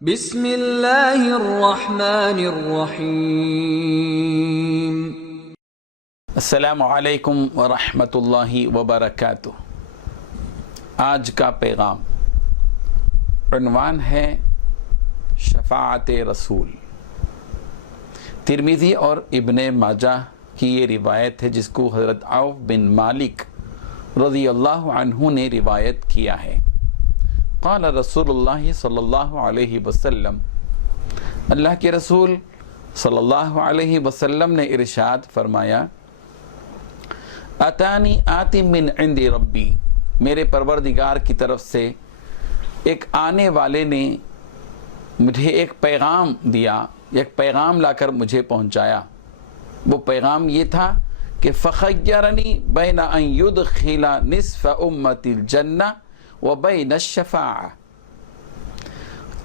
بسم اللہ الرحمن الرحیم۔ السلام علیکم ورحمۃ اللہ وبرکاتہ۔ آج کا پیغام عنوان ہے شفاعت رسول۔ ترمذی اور ابن ماجہ کی یہ روایت ہے جس کو حضرت عوف بن مالک رضی اللہ عنہ نے روایت کیا ہے۔ قال رسول اللہ صلی اللہ علیہ وسلم، اللہ کے رسول صلی اللہ علیہ وسلم نے ارشاد فرمایا، اتانی آتی من عند ربی، میرے پروردگار کی طرف سے ایک آنے والے نے مجھے ایک پیغام دیا، ایک پیغام لا کر مجھے پہنچایا۔ وہ پیغام یہ تھا کہ فخیرنی بین ان یدخل نصف امت الجنہ وبین الشفاعہ،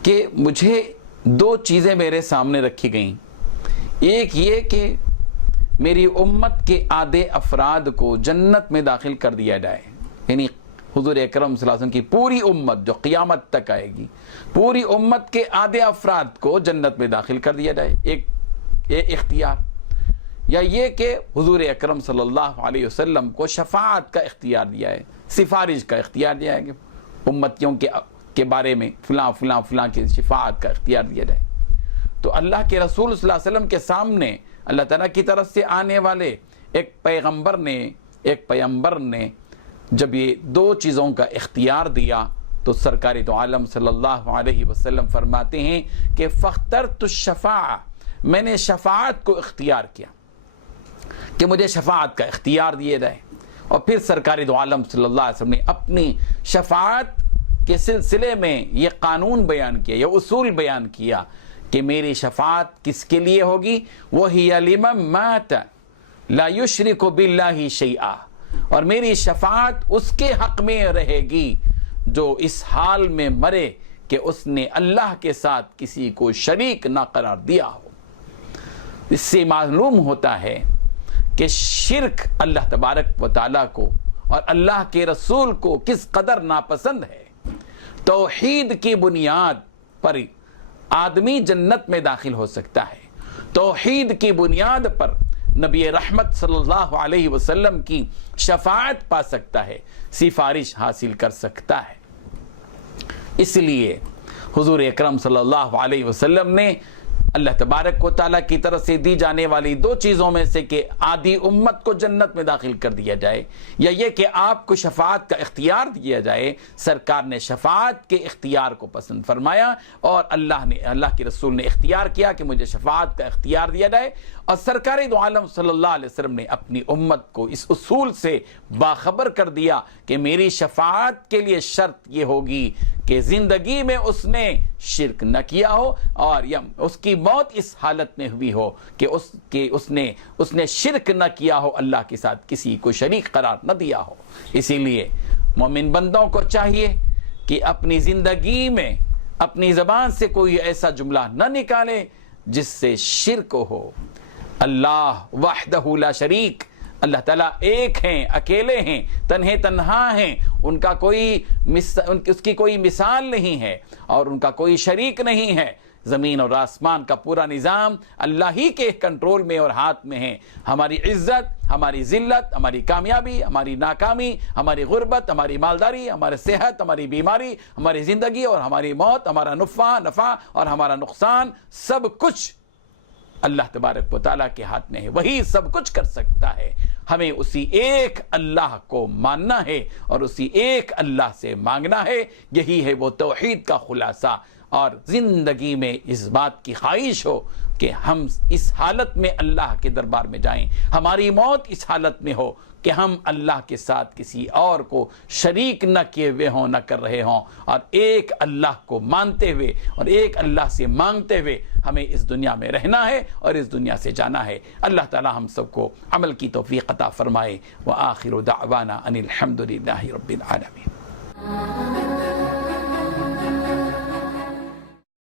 کہ مجھے دو چیزیں میرے سامنے رکھی گئیں۔ ایک یہ کہ میری امت کے آدھے افراد کو جنت میں داخل کر دیا جائے، یعنی حضور اکرم صلی اللہ علیہ وسلم کی پوری امت جو قیامت تک آئے گی، پوری امت کے آدھے افراد کو جنت میں داخل کر دیا جائے، ایک اختیار۔ یا یہ کہ حضور اکرم صلی اللہ علیہ وسلم کو شفاعت کا اختیار دیا ہے، سفارش کا اختیار دیا ہے کہ امتیوں کے بارے میں فلاں فلاں فلاں کی شفاعت کا اختیار دیا جائے۔ تو اللہ کے رسول صلی اللہ علیہ وسلم کے سامنے اللہ تعالیٰ کی طرف سے آنے والے ایک پیغمبر نے جب یہ دو چیزوں کا اختیار دیا تو سرکار دو عالم صلی اللہ علیہ وسلم فرماتے ہیں کہ فاخترت الشفاعہ، میں نے شفاعت کو اختیار کیا کہ مجھے شفاعت کا اختیار دیے جائے۔ اور پھر سرکار دو عالم صلی اللہ علیہ وسلم نے اپنی شفاعت کے سلسلے میں یہ قانون بیان کیا، یہ اصول بیان کیا کہ میری شفاعت کس کے لیے ہوگی، وَهِيَ لِمَن مَاتَ لَا يُشْرِكُ بِاللَّهِ شَيْئًا، اور میری شفاعت اس کے حق میں رہے گی جو اس حال میں مرے کہ اس نے اللہ کے ساتھ کسی کو شریک نہ قرار دیا ہو۔ اس سے معلوم ہوتا ہے کہ شرک اللہ تبارک و تعالیٰ کو اور اللہ کے رسول کو کس قدر ناپسند ہے۔ توحید کی بنیاد پر آدمی جنت میں داخل ہو سکتا ہے، توحید کی بنیاد پر نبی رحمت صلی اللہ علیہ وسلم کی شفاعت پا سکتا ہے، سفارش حاصل کر سکتا ہے۔ اس لیے حضور اکرم صلی اللہ علیہ وسلم نے اللہ تبارک و تعالیٰ کی طرف سے دی جانے والی دو چیزوں میں سے کہ آدھی امت کو جنت میں داخل کر دیا جائے یا یہ کہ آپ کو شفاعت کا اختیار دیا جائے، سرکار نے شفاعت کے اختیار کو پسند فرمایا اور اللہ کے رسول نے اختیار کیا کہ مجھے شفاعت کا اختیار دیا جائے۔ اور سرکار دو عالم صلی اللہ علیہ وسلم نے اپنی امت کو اس اصول سے باخبر کر دیا کہ میری شفاعت کے لیے شرط یہ ہوگی کہ زندگی میں اس نے شرک نہ کیا ہو اور اس کی موت اس حالت میں ہوئی ہو کہ اس نے شرک نہ کیا ہو، اللہ کے ساتھ کسی کو شریک قرار نہ دیا ہو۔ اسی لیے مومن بندوں کو چاہیے کہ اپنی زندگی میں اپنی زبان سے کوئی ایسا جملہ نہ نکالے جس سے شرک ہو۔ اللہ وحدہ لا شریک، اللہ تعالیٰ ایک ہیں، اکیلے ہیں، تنہا ہیں، اس کی کوئی مثال نہیں ہے اور ان کا کوئی شریک نہیں ہے۔ زمین اور آسمان کا پورا نظام اللہ ہی کے کنٹرول میں اور ہاتھ میں ہے۔ ہماری عزت، ہماری ذلت، ہماری کامیابی، ہماری ناکامی، ہماری غربت، ہماری مالداری، ہماری صحت، ہماری بیماری، ہماری زندگی اور ہماری موت، ہمارا نفع اور ہمارا نقصان، سب کچھ اللہ تبارک و تعالیٰ کے ہاتھ میں ہے، وہی سب کچھ کر سکتا ہے۔ ہمیں اسی ایک اللہ کو ماننا ہے اور اسی ایک اللہ سے مانگنا ہے، یہی ہے وہ توحید کا خلاصہ۔ اور زندگی میں اس بات کی خواہش ہو کہ ہم اس حالت میں اللہ کے دربار میں جائیں، ہماری موت اس حالت میں ہو کہ ہم اللہ کے ساتھ کسی اور کو شریک نہ کیے ہوئے ہوں، نہ کر رہے ہوں، اور ایک اللہ کو مانتے ہوئے اور ایک اللہ سے مانگتے ہوئے ہمیں اس دنیا میں رہنا ہے اور اس دنیا سے جانا ہے۔ اللہ تعالی ہم سب کو عمل کی توفیق عطا فرمائے۔ وآخر دعوانا ان الحمد للہ رب العالمین۔